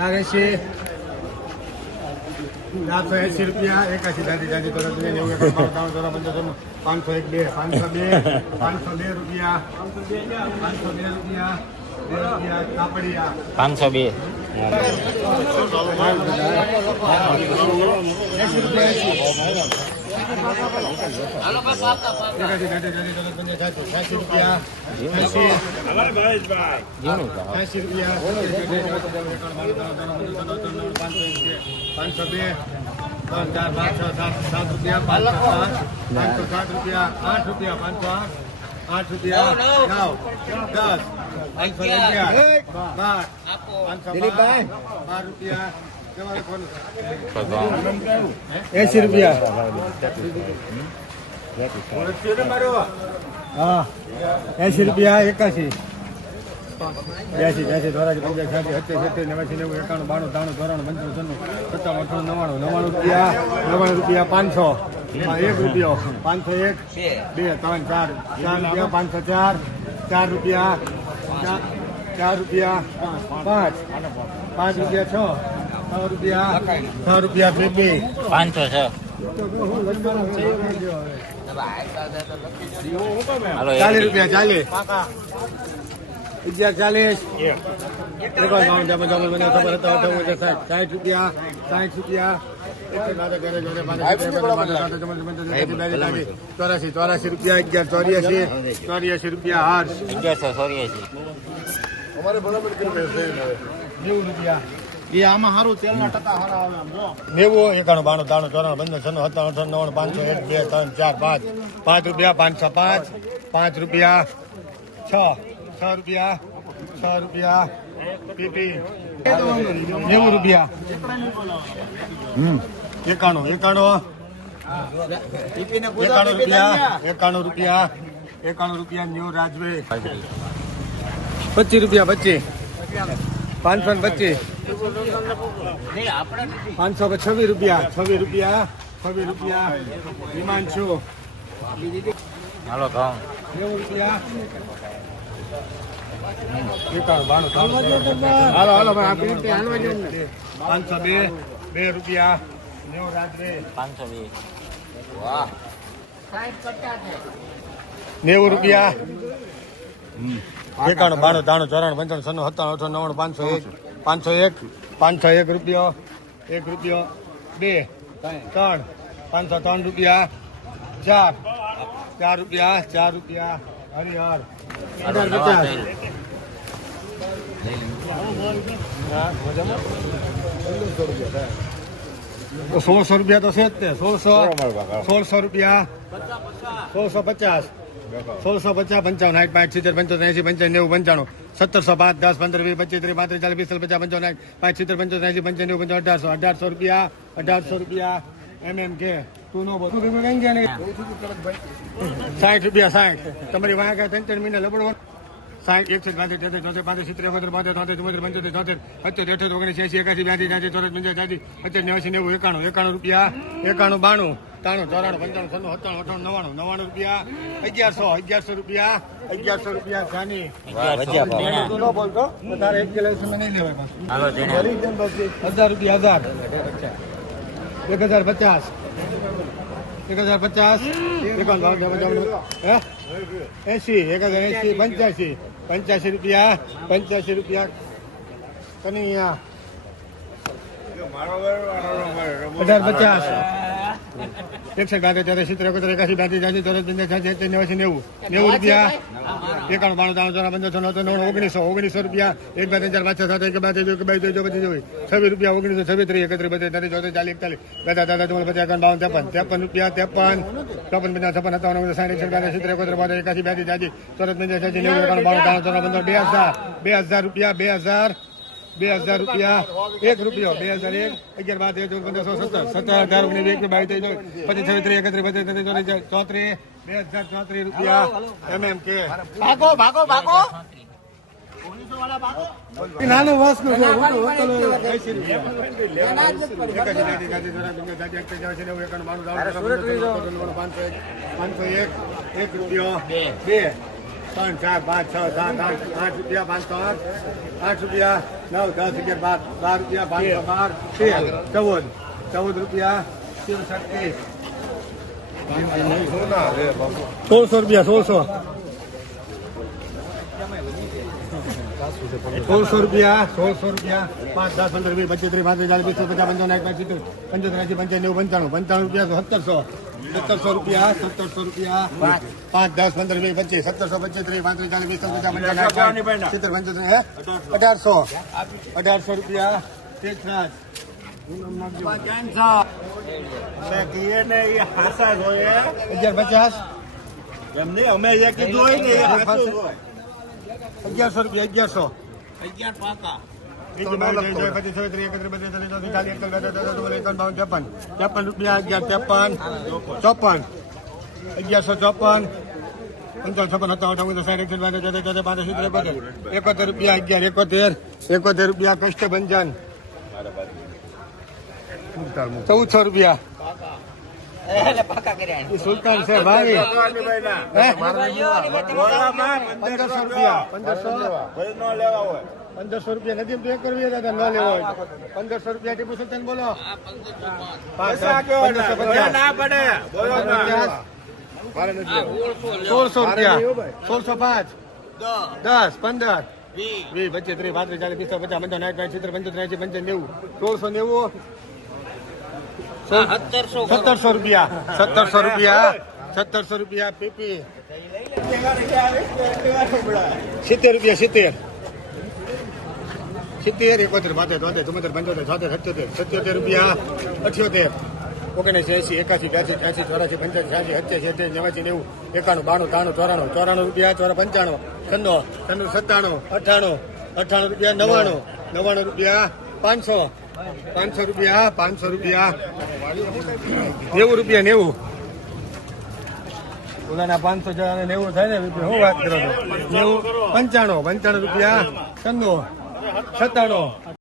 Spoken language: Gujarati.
એસી ચારસો એસી રૂપિયા એકાસી દાદી દાદી તમે નેવું એકાણું બાણું ચોરા પાંચસો એક બે પાંચસો બે પાંચસો બે રૂપિયા પાંચસો બે રૂપિયા કાપડિયા. પાંચસો બે. એસી રૂપિયા પાંચસો બે ત્રણ ચાર પાંચ છ સાત સાત રૂપિયા. પાંચસો સાત રૂપિયા આઠ રૂપિયા પાંચસો આઠ આઠ રૂપિયા નવ દસ પાંચસો રૂપિયા બાર પાંચસો બાર રૂપિયા. એસી રૂપિયા. હા એસી રૂપિયા એકાસી બ્યાસી બ્યાસી ધોરાજી પંચાયત છાસી સત્તર સત્તર, નેવાસી, નેવું, એકાણું, બાણું, ત્રાણું ધોરણ પંચાણું છન્નું, સત્તાવન, અઠાણું, નવ્વાણું નવ્વાણું રૂપિયા નવ્વાણું રૂપિયા પાંચસો. એક રૂપિયો. પાંચસો એક, બે, ત્રણ, ચાર ચાર રૂપિયા, પાંચસો ચાર ચાર રૂપિયા ચાર- રૂપિયા, પાંચ. પાંચ રૂપિયા છ. રૂપિયા રૂપિયા બે બે પાંચસો છ ચાલીસ રૂપિયા. ચાલીસ અગિયાર ચાલીસ સાઠ રૂપિયા સાઠ રૂપિયા ચોરાસી ચોરાસી રૂપિયા અગિયાર ચોર્યાસી ચોર્યાસી રૂપિયા હાર અગિયારસો ચોર્યાસી નેવું રૂપિયા. એ આમાં સારું તેલના ટકા સારા આવે આમ જો નેવું એકાણું બાણું ત્રાણું ચોરાણું પંદર છન્નું સત્તાણું અઠાણું નવ્વાણું પાંચસો એક બે ત્રણ ચાર પાંચ. પાંચ રૂપિયા પાંચસો પાંચ. પાંચ રૂપિયા છ. છ રૂપિયા છ રૂપિયા પીપી. નેવું રૂપિયા. હમ. એકાણું એકાણું. એકાણું રૂપિયા એકાણું રૂપિયા એકાણું રૂપિયા ન્યુ રાજવે. પચીસ રૂપિયા પચીસ. પાંચસો ને પચીસ. પાંચસો કે છવ્વીસ રૂપિયા છવ્વીસ રૂપિયા છવ્વીસ રૂપિયા. હિમાંશુ હાલો ઘઉં નેવું રૂપિયા. હાલો હાલો. પાંચસો બે બે રૂપિયા. નેવું રાત્રે. પાંચસો બે. નેવું રૂપિયા. એકાણું બાણું ત્રાણું ચોરાણું પંચાણું છન્નું સત્તાણું અઠાણું નવ્વાણું પાંચસો એક. પાંચસો એક પાંચસો એક રૂપિયો એક રૂપિયો બે ત્રણ પાંચસો ત્રણ રૂપિયા ચાર ચાર રૂપિયા ચાર રૂપિયા હરિહર. અઢાર પચાસ. હા, મજામાં? તો સોળસો રૂપિયા તો છે જ તે સોળસો સોળસો રૂપિયા સોળસો પચાસ. સોળસો પચાસ પંચાવન આઠ પાંચ સિત્તેર પંચોતેર એસી પંચાવન નેવું પંચાણું સત્તરસો પાંચ દસ પંદર વીસ પચીસ ત્રીસ પાંત્રીસ ચાલીસ પિસ્તાલીસ પચાસ પંચાવન આઠ પાંચ સિત્તેર પંચોતેર એસી પંચાવન નેવું પંચાવન અઢારસો અઢારસો રૂપિયા અઢારસો રૂપિયા એમ એમ કે તું નો બધું સાઠ રૂપિયા સાઠ. તમારી વાંક ત્રણ ત્રણ મહિના લબડવાનું. સાઠ એકસો બાસઠ તેત્રીસ ચોતેર પાંત્રીસ સિત્તેર એકોતેર બોતેર તોતેર ચુમ્મોતેર પંચોતેર ચોતેર પંચોતેર અઠ્યોતેર ઓગણીસ એસી એકાસી બ્યાસી ત્યાંસી ચોરસ પંચાસ ચાસી પચાસ નેવાસી નેવું એકાણું એકાણું રૂપિયા એકાણું બાણું ત્રાણું ચોરાણું પંચાણું છન્નું સત્તાણું અઠાણું નવ્વાણું નવાણું રૂપિયા અગિયારસો અગિયારસો રૂપિયા અગિયારસો રૂપિયા જાની. તું બોલતો? તારે એક કિલો નહીં લેવાય હજાર રૂપિયા હજાર. એક હજાર પચાસ. એક હજાર પચાસ, એકાવન એસી એક હજાર એસી પંચ્યાસી. પંચ્યાસી રૂપિયા પંચ્યાસી રૂપિયા. કનૈયા અઢાર પચાસ. એકસો ગાંધે ત્યારે સિત્તેર, એકોતેર એકાસી બાસી ત્યાંસી ચોરસ નેવું. નેવું રૂપિયા. એકાણું, બાણું, ત્રણ ચોરા પંદર સત્તર, નવ્વાણું, ઓગણીસો ઓગણીસો રૂપિયા. એક, બે, ત્રણ, ચાર, પાંચ, છ, સાત, એક, બે એક, બે, ત્રણ બધી જોઈ છવ્વીસ રૂપિયા, ઓગણીસો, છવ્વીસ, ત્રીસ, એકત્રીસ, બત્રીસ ત્રણ ચોત્રીસ, ચાલીસ, એકતાલીસ. બધા દાદા ચુમ્માલીસ, પચાસ, એકાવન, બાવન, ત્રેપન. ત્રેપન રૂપિયા, ત્રેપન. ચોપન, પચાસ, છપ્પન, સત્તાવન, ઓગણીસ સાઠ એકસઠ બાસઠ સિત્તેર, એકોતેર, બોતેર એકાસી બે ત્યાસી ચોરસ પંચાસ નેવું, એકાણું, બાણું, ત્રણ ચોરા પંદર, બે હજાર. બે હજાર રૂપિયા, બે હજાર. બે હજાર રૂપિયા. એક રૂપિયો. બે હજાર એક, અગિયાર, બાર, તેર, ચૌદ, પંદર સત્તર સત્તર, અઢાર, ઓગણીસ એક બાવીસ પચીસ, છવ્વીસ, ત્રીસ, એકત્રીસ, બત્રીસ ચોત્રીસ. બે હજાર ચોત્રીસ રૂપિયા. એમ એમ કે. ભાગો ભાગો ભાગો. નાનું વાસનું છે રૂપિયા. પંચાસ એક એક રૂપિયો બે. ત્રણ ચાર પાંચ છ સાત આઠ આઠ રૂપિયા પાંચસો આઠ આઠ રૂપિયા નવ દસ અગિયાર બાર બાર રૂપિયા પાંચસો બાર તેર ચૌદ ચૌદ રૂપિયા ત્રીસ સોળસો રૂપિયા સોળસો સોળસો રૂપિયા સોળસો રૂપિયા પાંચ દસ પંદર વીસ પચીસ ત્રીસ પાંત્રીસ ચાલીસ વીસ પચાસ પંચાવન એક સિત્તેર પંચોતેર એસી પંચાવન નેવું પંચાણું પંચાણું રૂપિયા સત્તરસો સત્તરસો રૂપિયા સત્તરસો રૂપિયા પાંચ દસ પંદર વીસ પચીસ સત્તરસો પચીસ ત્રીસ પાંત્રીસ ચાલીસ વીસ પચાસ પંચાવન સિત્તેર પંચોતેર હે અઢારસો અઢારસો રૂપિયા તેસરાજ અગિયાર પચાસ. એમને અમે જે કીધું હોય ને એ હોય. અગિયારસો રૂપિયા અગિયારસો. અગિયાર પાકા. ત્રેપન. રૂપિયા અગિયાર ત્રેપન. ચોપન. અગિયારસો ચોપન. પંચાવન છપ્પન સત્તાવન સાઠ એકસઠ એકોતેર રૂપિયા અગિયાર એકોતેર એકોતેર રૂપિયા કષ્ટભંજન ચૌદસો રૂપિયા સુલતાન છે ભાઈ પંદરસો રૂપિયા પંદરસો ભલે ન લેવા હોય પંદરસો રૂપિયા નથી એમ કરવી દાદા ન લેવો હોય પંદરસો રૂપિયા ટીપુ સુલતાન બોલો. સોળસો રૂપિયા સોળસો પાંચ દસ પંદર વીસ પચીસ ત્રીસ પાંત્રીસ ચાલીસ પિસ્તાલીસ પચાસ પંચાવન સાઠ સિત્તેર પંચોતેર એંસી પંચાવન નેવું સોળસો નેવું સત્તરસો રૂપિયા. સત્તરસો રૂપિયા. સત્તરસો રૂપિયા પીપી. સિત્તેર રૂપિયા સિત્તેર. સિત્તેર એકોતેર બાતેર તોતેર ચુમ્મોતેર પંચોતેર છોતેર સત્યોતેર. સત્યોતેર રૂપિયા અઠ્યોતેર. ઓગણીસો એસી એકાસી બ્યાસી ત્યાસી ચોરાસી પંચ્યાસી છ્યાસી સત્યાસી અઠ્યાસી નેવાસી નેવું એકાણું બાણું ત્રાણું ચોરાણું ચોરાણું રૂપિયા ચોરા પંચાણું છન્નો છન્નું સત્તાણું અઠ્ઠાણું અઠ્ઠાણું રૂપિયા નવ્વાણું નવ્વાણું રૂપિયા પાંચસો. પાંચસો રૂપિયા પાંચસો રૂપિયા. નેવું રૂપિયા, નેવું. ઓલાના પાંચસો જણા નેવું થાય ને, રૂપિયા શું વાત કરો છો? નેવું, પંચાણું પંચાણું રૂપિયા ચંદો સત્તાણું.